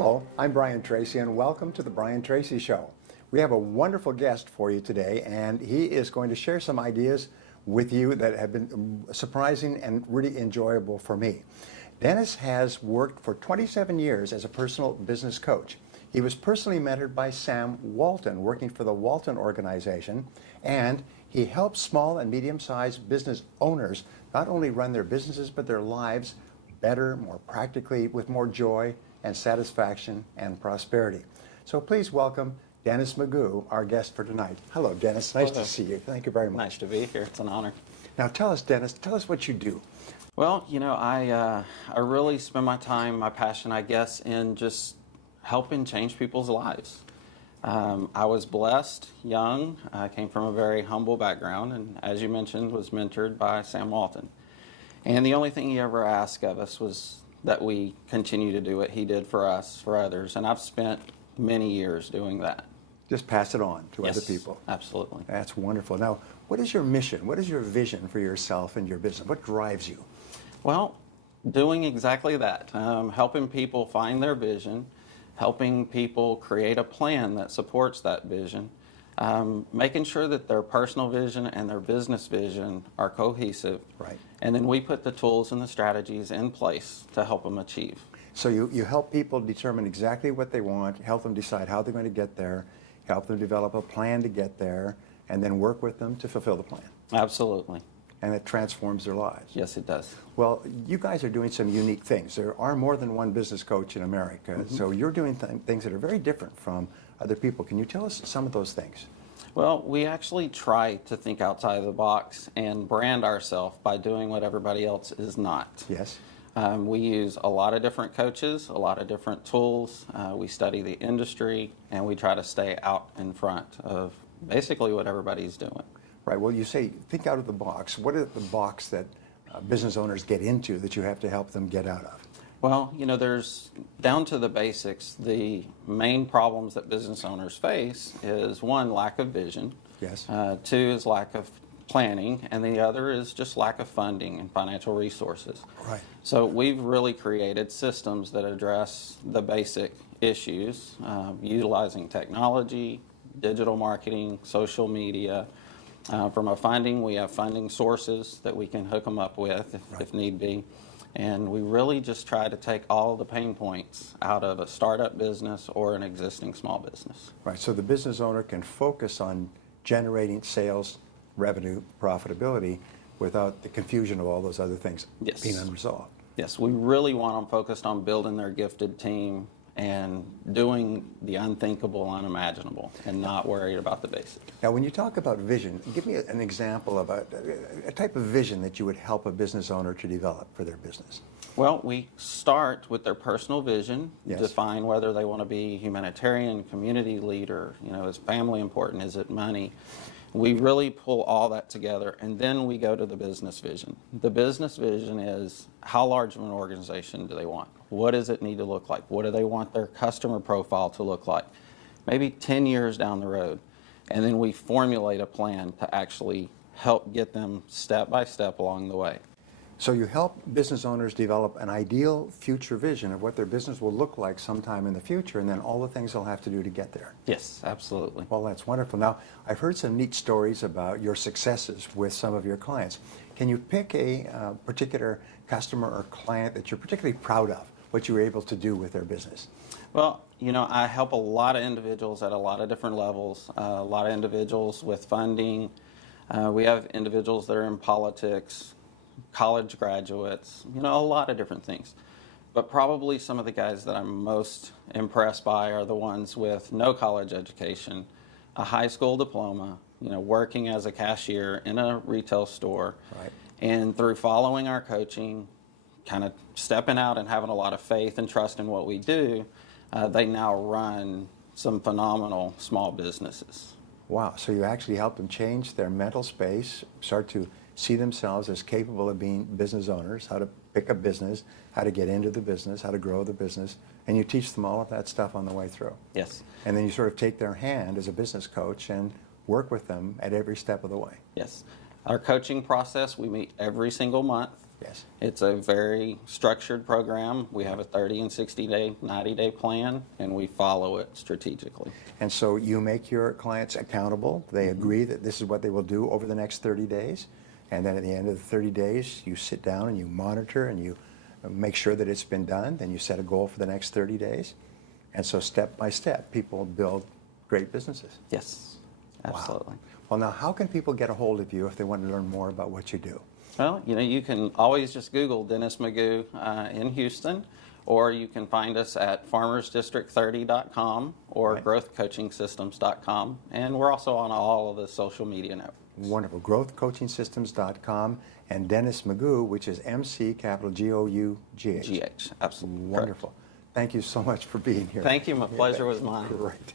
Hello, I'm Brian Tracy, and welcome to the Brian Tracy Show. We have a wonderful guest for you today, and he is going to share some ideas with you that have been surprising and really enjoyable for me. Dennis has worked for 27 years as a personal business coach. He was personally mentored by Sam Walton, working for the Walton organization, and he helps small and medium-sized business owners not only run their businesses, but their lives better, more practically, with more joy and satisfaction and prosperity. So please welcome Dennis McGough, our guest for tonight. Hello, Dennis. Nice to see you. Thank you very much. Nice to be here. It's an honor. Now tell us, Dennis, tell us what you do. Well, I really spend my time, my passion, I guess, in just helping change people's lives. I was blessed, young. I came from a very humble background, and as you mentioned, was mentored by Sam Walton. And the only thing he ever asked of us was that we continue to do what he did for us, for others. And I've spent many years doing that. Just pass it on to Yes, other people. Absolutely. That's wonderful. Now, what is your mission? What is your vision for yourself and your business? What drives you? Well, doing exactly that, helping people find their vision, helping people create a plan that supports that vision, making sure that their personal vision and their business vision are cohesive. Right. And then we put the tools and the strategies in place to help them achieve. So you help people determine exactly what they want, help them decide how they're going to get there, help them develop a plan to get there, and then work with them to fulfill the plan. Absolutely. And it transforms their lives. Yes, it does. Well, you guys are doing some unique things. There are more than one business coach in America, so you're doing things that are very different from other people. Can you tell us some of those things? Well, we actually try to think outside of the box and brand ourselves by doing what everybody else is not. Yes. We use a lot of different coaches, a lot of different tools. We study the industry, and we try to stay out in front of basically what everybody's doing. Right. Well, you say think out of the box. What is the box that business owners get into that you have to help them get out of? Well, there's down to the basics. The main problems that business owners face is one, lack of vision. Yes. Two is lack of planning, and the other is just lack of funding and financial resources. Right. So we've really created systems that address the basic issues, utilizing technology, digital marketing, social media. From a funding, we have funding sources that we can hook them up with if need be. And we really just try to take all the pain points out of a startup business or an existing small business. Right. So the business owner can focus on generating sales, revenue, profitability without the confusion of all those other things being unresolved. Yes, we really want them focused on building their gifted team and doing the unthinkable, unimaginable, and not worried about the basics. Now, when you talk about vision, give me an example of a type of vision that you would help a business owner to develop for their business. Well, we start with their personal vision, Yes. define whether they want to be humanitarian, community leader, is family important, is it money? We really pull all that together, and then we go to the business vision. The business vision is how large of an organization do they want? What does it need to look like? What do they want their customer profile to look like? Maybe 10 years down the road. And then we formulate a plan to actually help get them step by step along the way. So you help business owners develop an ideal future vision of what their business will look like sometime in the future, and then all the things they'll have to do to get there. Yes, absolutely. Well, that's wonderful. Now, I've heard some neat stories about your successes with some of your clients. Can you pick a particular customer or client that you're particularly proud of, what you were able to do with their business? Well, I help a lot of individuals at a lot of different levels, a lot of individuals with funding. We have individuals that are in politics, college graduates, a lot of different things. But probably some of the guys that I'm most impressed by are the ones with no college education, a high school diploma, working as a cashier in a retail store. Right. And through following our coaching, kind of stepping out and having a lot of faith and trust in what we do, they now run some phenomenal small businesses. Wow, so you actually help them change their mental space, start to see themselves as capable of being business owners, how to pick a business, how to get into the business, how to grow the business, and you teach them all of that stuff on the way through. Yes. And then you sort of take their hand as a business coach and work with them at every step of the way. Yes. Our coaching process, we meet every single month. Yes. It's a very structured program. We have a 30 and 60-day, 90-day plan, and we follow it strategically. And so you make your clients accountable. They agree that this is what they will do over the next 30 days. And then at the end of the 30 days, you sit down and you monitor and you make sure that it's been done. Then you set a goal for the next 30 days. And so step by step, people build great businesses. Yes, absolutely. Wow. Well, now, how can people get a hold of you if they want to learn more about what you do? Well, you can always just Google Dennis McGough in Houston, or you can find us at farmersdistrict30.com or Right. growthcoachingsystems.com. And we're also on all of the social media networks. Wonderful. Growthcoachingsystems.com and Dennis McGough, which is McGough. GH, absolutely. Wonderful. Correct. Thank you so much for being here. Thank you. My pleasure was mine. Great.